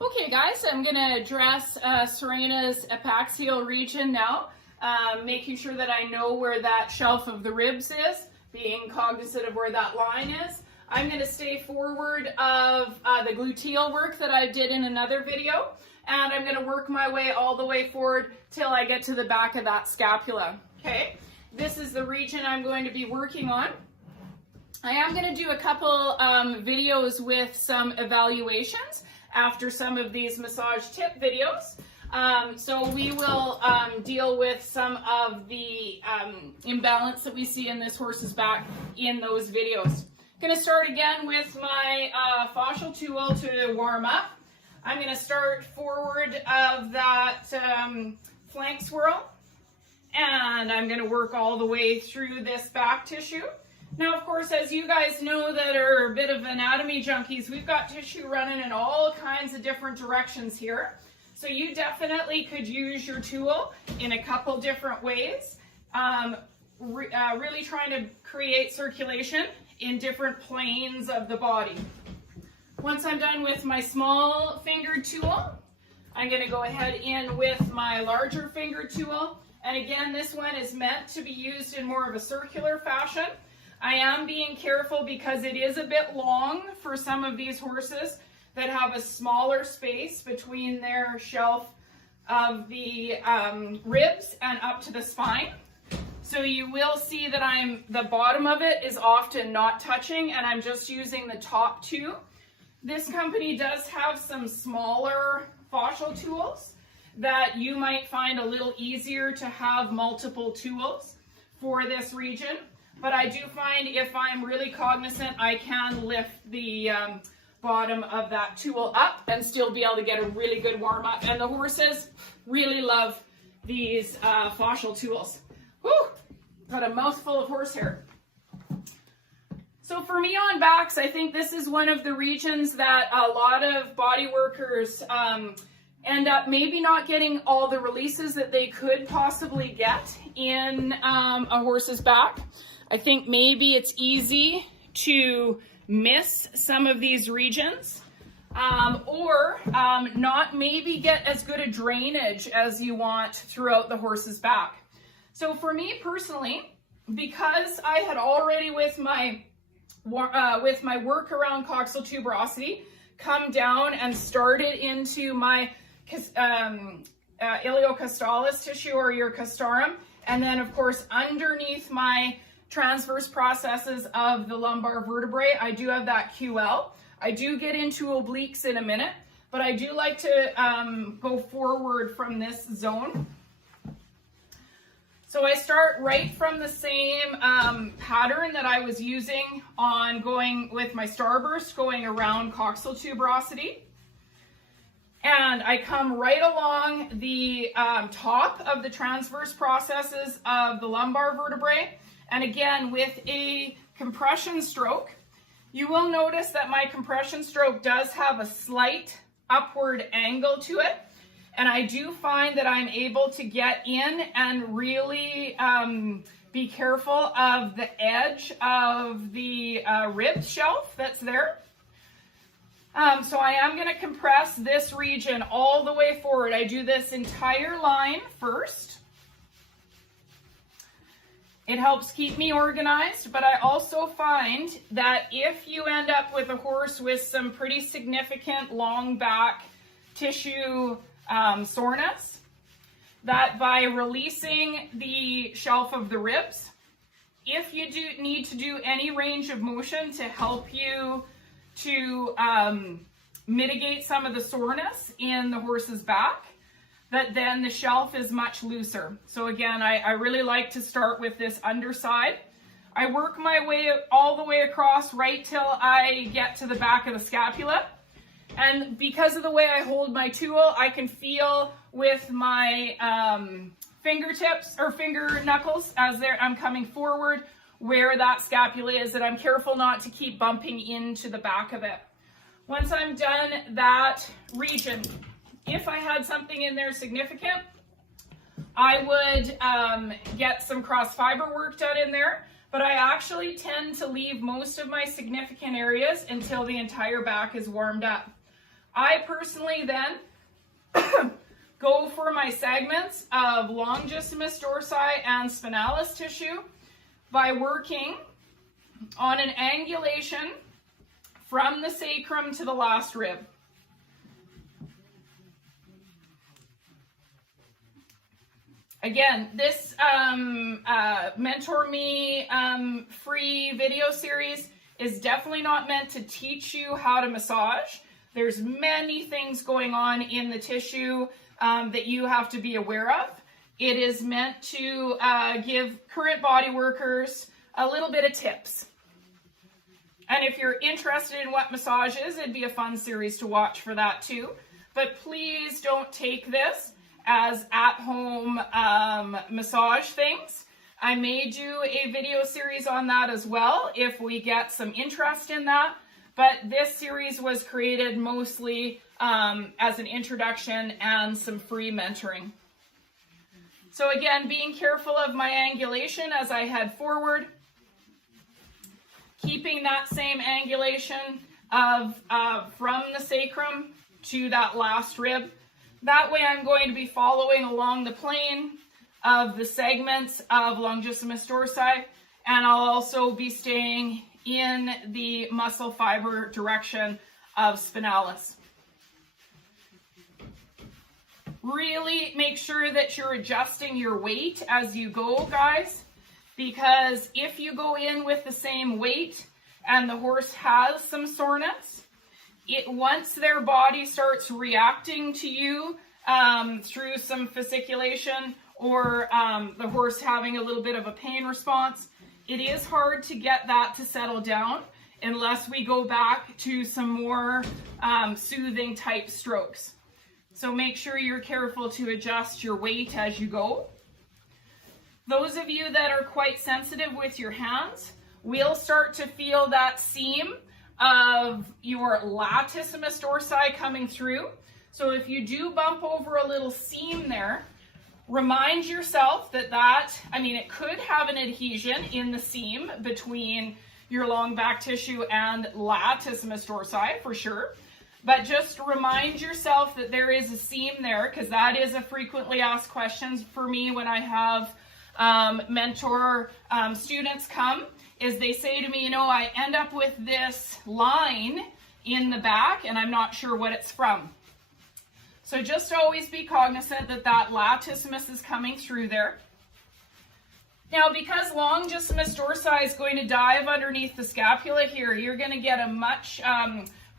Okay guys, I'm going to address Serena's epaxial region now, making sure that I know where that shelf of the ribs is, being cognizant of where that line is. I'm going to stay forward of the gluteal work that I did in another video, and I'm going to work my way all the way forward till I get to the back of that scapula. Okay, this is the region I'm going to be working on. I am going to do a couple videos with some evaluations after some of these massage tip videos. So we will deal with some of the imbalance that we see in this horse's back in those videos. Going to start again with my fascial tool to warm up. I'm going to start forward of that flank swirl, and I'm going to work all the way through this back tissue. Now, of course, as you guys know that are a bit of anatomy junkies, we've got tissue running in all kinds of different directions here. So you definitely could use your tool in a couple different ways, really trying to create circulation in different planes of the body. Once I'm done with my small fingered tool, I'm going to go ahead in with my larger fingered tool. And again, this one is meant to be used in more of a circular fashion. I am being careful because it is a bit long for some of these horses that have a smaller space between their shelf of the ribs and up to the spine. So you will see that the bottom of it is often not touching, and I'm just using the top two. This company does have some smaller fascial tools that you might find a little easier to have multiple tools for this region. But I do find if I'm really cognizant, I can lift the bottom of that tool up and still be able to get a really good warm up. And the horses really love these fascial tools. Whew, got a mouthful of horsehair. So for me on backs, I think this is one of the regions that a lot of body workers end up maybe not getting all the releases that they could possibly get in a horse's back. I think maybe it's easy to miss some of these regions or not maybe get as good a drainage as you want throughout the horse's back. So for me personally, because I had already with my work around coxal tuberosity come down and started into my iliocostalis tissue or your castarum, and then of course underneath my transverse processes of the lumbar vertebrae, I do have that QL. I do get into obliques in a minute, but I do like to go forward from this zone. So I start right from the same pattern that I was using on going with my starburst, going around coxal tuberosity. And I come right along the top of the transverse processes of the lumbar vertebrae. And again, with a compression stroke, you will notice that my compression stroke does have a slight upward angle to it. And I do find that I'm able to get in and really be careful of the edge of the rib shelf that's there. So I am going to compress this region all the way forward. I do this entire line first. It helps keep me organized, but I also find that if you end up with a horse with some pretty significant long back tissue soreness, that by releasing the shelf of the ribs, if you do need to do any range of motion to help you to mitigate some of the soreness in the horse's back, that then the shelf is much looser. So again, I really like to start with this underside. I work my way all the way across right till I get to the back of the scapula. And because of the way I hold my tool, I can feel with my fingertips or finger knuckles as I'm coming forward where that scapula is, and I'm careful not to keep bumping into the back of it. Once I'm done that region, if I had something in there significant, I would get some cross fiber work done in there, but I actually tend to leave most of my significant areas until the entire back is warmed up. I personally then go for my segments of longissimus dorsi and spinalis tissue by working on an angulation from the sacrum to the last rib. Again, this Mentor Me free video series is definitely not meant to teach you how to massage. There's many things going on in the tissue that you have to be aware of. It is meant to give current body workers a little bit of tips. And if you're interested in what massage is, it'd be a fun series to watch for that too. But please don't take this as at-home massage things. I may do a video series on that as well if we get some interest in that. But this series was created mostly as an introduction and some free mentoring. So again, being careful of my angulation as I head forward. Keeping that same angulation of from the sacrum to that last rib. That way I'm going to be following along the plane of the segments of longissimus dorsi, and I'll also be staying in the muscle fiber direction of spinalis. Really make sure that you're adjusting your weight as you go, guys, because if you go in with the same weight and the horse has some soreness, once their body starts reacting to you through some fasciculation or the horse having a little bit of a pain response, it is hard to get that to settle down unless we go back to some more soothing type strokes. So make sure you're careful to adjust your weight as you go. Those of you that are quite sensitive with your hands will start to feel that seam of your latissimus dorsi coming through. So if you do bump over a little seam there, remind yourself that it could have an adhesion in the seam between your long back tissue and latissimus dorsi for sure. But just remind yourself that there is a seam there, because that is a frequently asked question for me when I have mentor students come, is they say to me, I end up with this line in the back and I'm not sure what it's from. So just always be cognizant that that latissimus is coming through there. Now, because longissimus dorsi is going to dive underneath the scapula here, you're going to get a much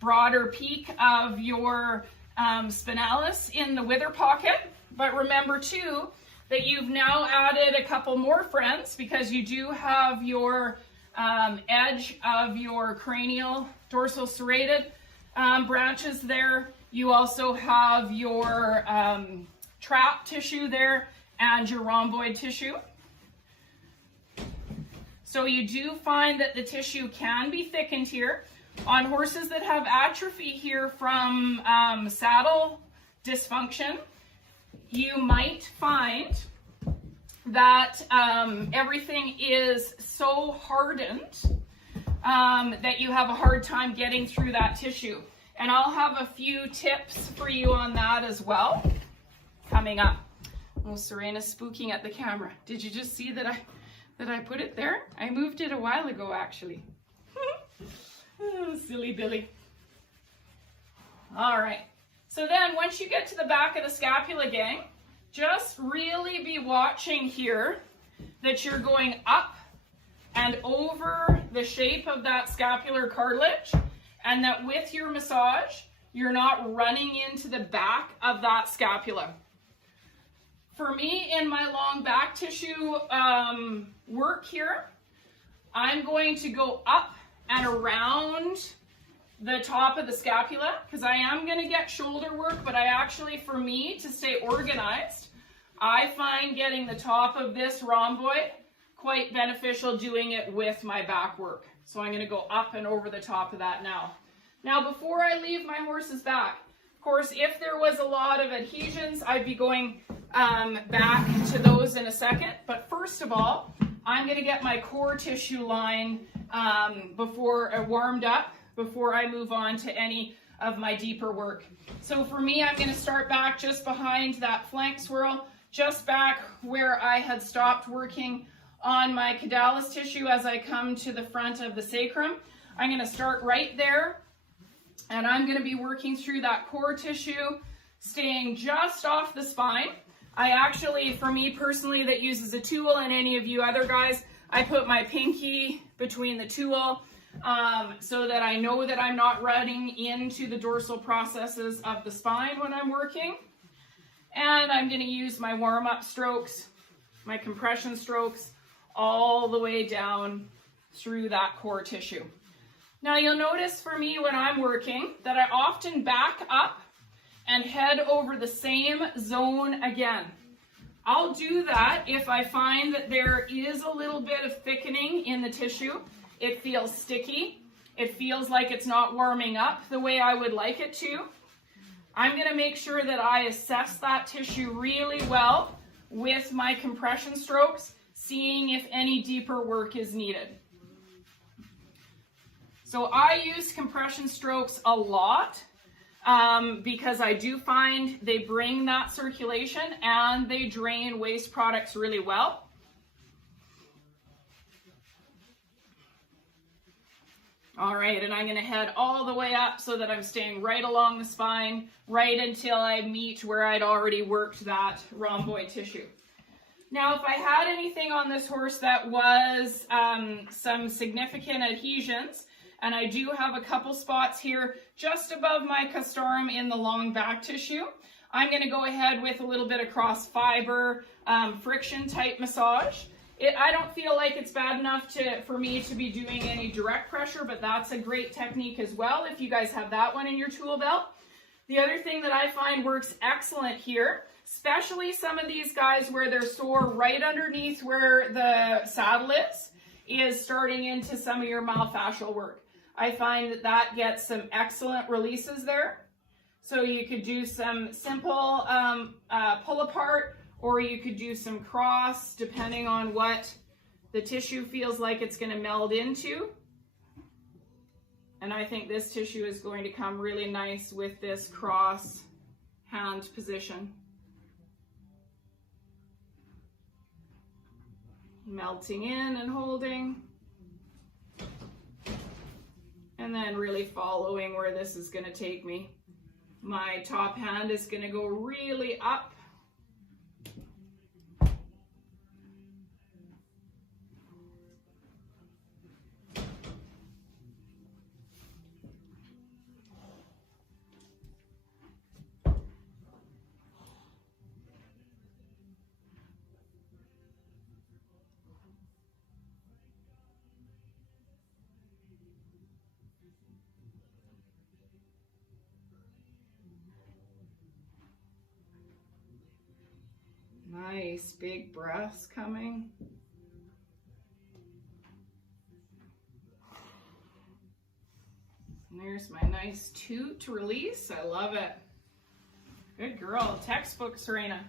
broader peak of your spinalis in the wither pocket. But remember too, that you've now added a couple more friends, because you do have your edge of your cranial dorsal serrated branches there. You also have your trap tissue there and your rhomboid tissue. So you do find that the tissue can be thickened here. On horses that have atrophy here from saddle dysfunction, you might find that everything is so hardened that you have a hard time getting through that tissue. And I'll have a few tips for you on that as well coming up. Oh, Serena's spooking at the camera. Did you just see that I put it there? I moved it a while ago, actually. Oh, silly Billy. All right. So then once you get to the back of the scapula, gang, just really be watching here that you're going up and over the shape of that scapular cartilage, and that with your massage, you're not running into the back of that scapula. For me, in my long back tissue work here, I'm going to go up and around the top of the scapula, because I am going to get shoulder work, but I actually, for me, to stay organized, I find getting the top of this rhomboid quite beneficial doing it with my back work. So I'm going to go up and over the top of that now. Now, before I leave my horse's back, of course, if there was a lot of adhesions, I'd be going back to those in a second. But first of all, I'm going to get my core tissue line warmed up before I move on to any of my deeper work. So for me, I'm going to start back just behind that flank swirl, just back where I had stopped working on my cadalis tissue as I come to the front of the sacrum. I'm going to start right there, and I'm going to be working through that core tissue, staying just off the spine. I actually, for me personally, that uses a tool, and any of you other guys, I put my pinky between the tool so that I know that I'm not running into the dorsal processes of the spine when I'm working. And I'm going to use my warm-up strokes, my compression strokes, all the way down through that core tissue. Now you'll notice for me when I'm working that I often back up and head over the same zone again. I'll do that if I find that there is a little bit of thickening in the tissue. It feels sticky. It feels like it's not warming up the way I would like it to. I'm going to make sure that I assess that tissue really well with my compression strokes, seeing if any deeper work is needed. So I use compression strokes a lot because I do find they bring that circulation and they drain waste products really well. All right, and I'm going to head all the way up so that I'm staying right along the spine, right until I meet where I'd already worked that rhomboid tissue. Now, if I had anything on this horse that was some significant adhesions, and I do have a couple spots here just above my castorum in the long back tissue, I'm going to go ahead with a little bit of cross fiber friction type massage. I don't feel like it's bad enough for me to be doing any direct pressure, but that's a great technique as well if you guys have that one in your tool belt. The other thing that I find works excellent here, especially some of these guys where they're sore right underneath where the saddle is starting into some of your myofascial work. I find that that gets some excellent releases there. So you could do some simple pull apart, or you could do some cross, depending on what the tissue feels like it's going to meld into. And I think this tissue is going to come really nice with this cross hand position. Melting in and holding. And then really following where this is going to take me. My top hand is going to go really up. Nice big breaths coming. And there's my nice toot release. I love it. Good girl. Textbook, Serena.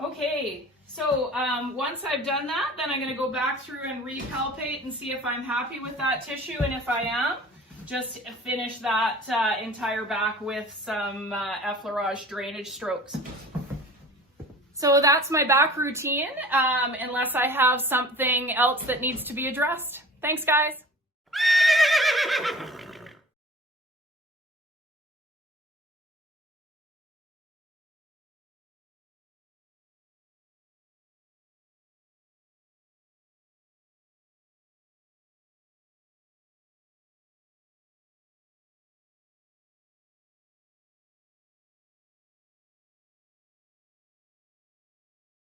Okay, so once I've done that, then I'm going to go back through and repalpate and see if I'm happy with that tissue. And if I am, just finish that entire back with some effleurage drainage strokes. So that's my back routine, unless I have something else that needs to be addressed. Thanks, guys.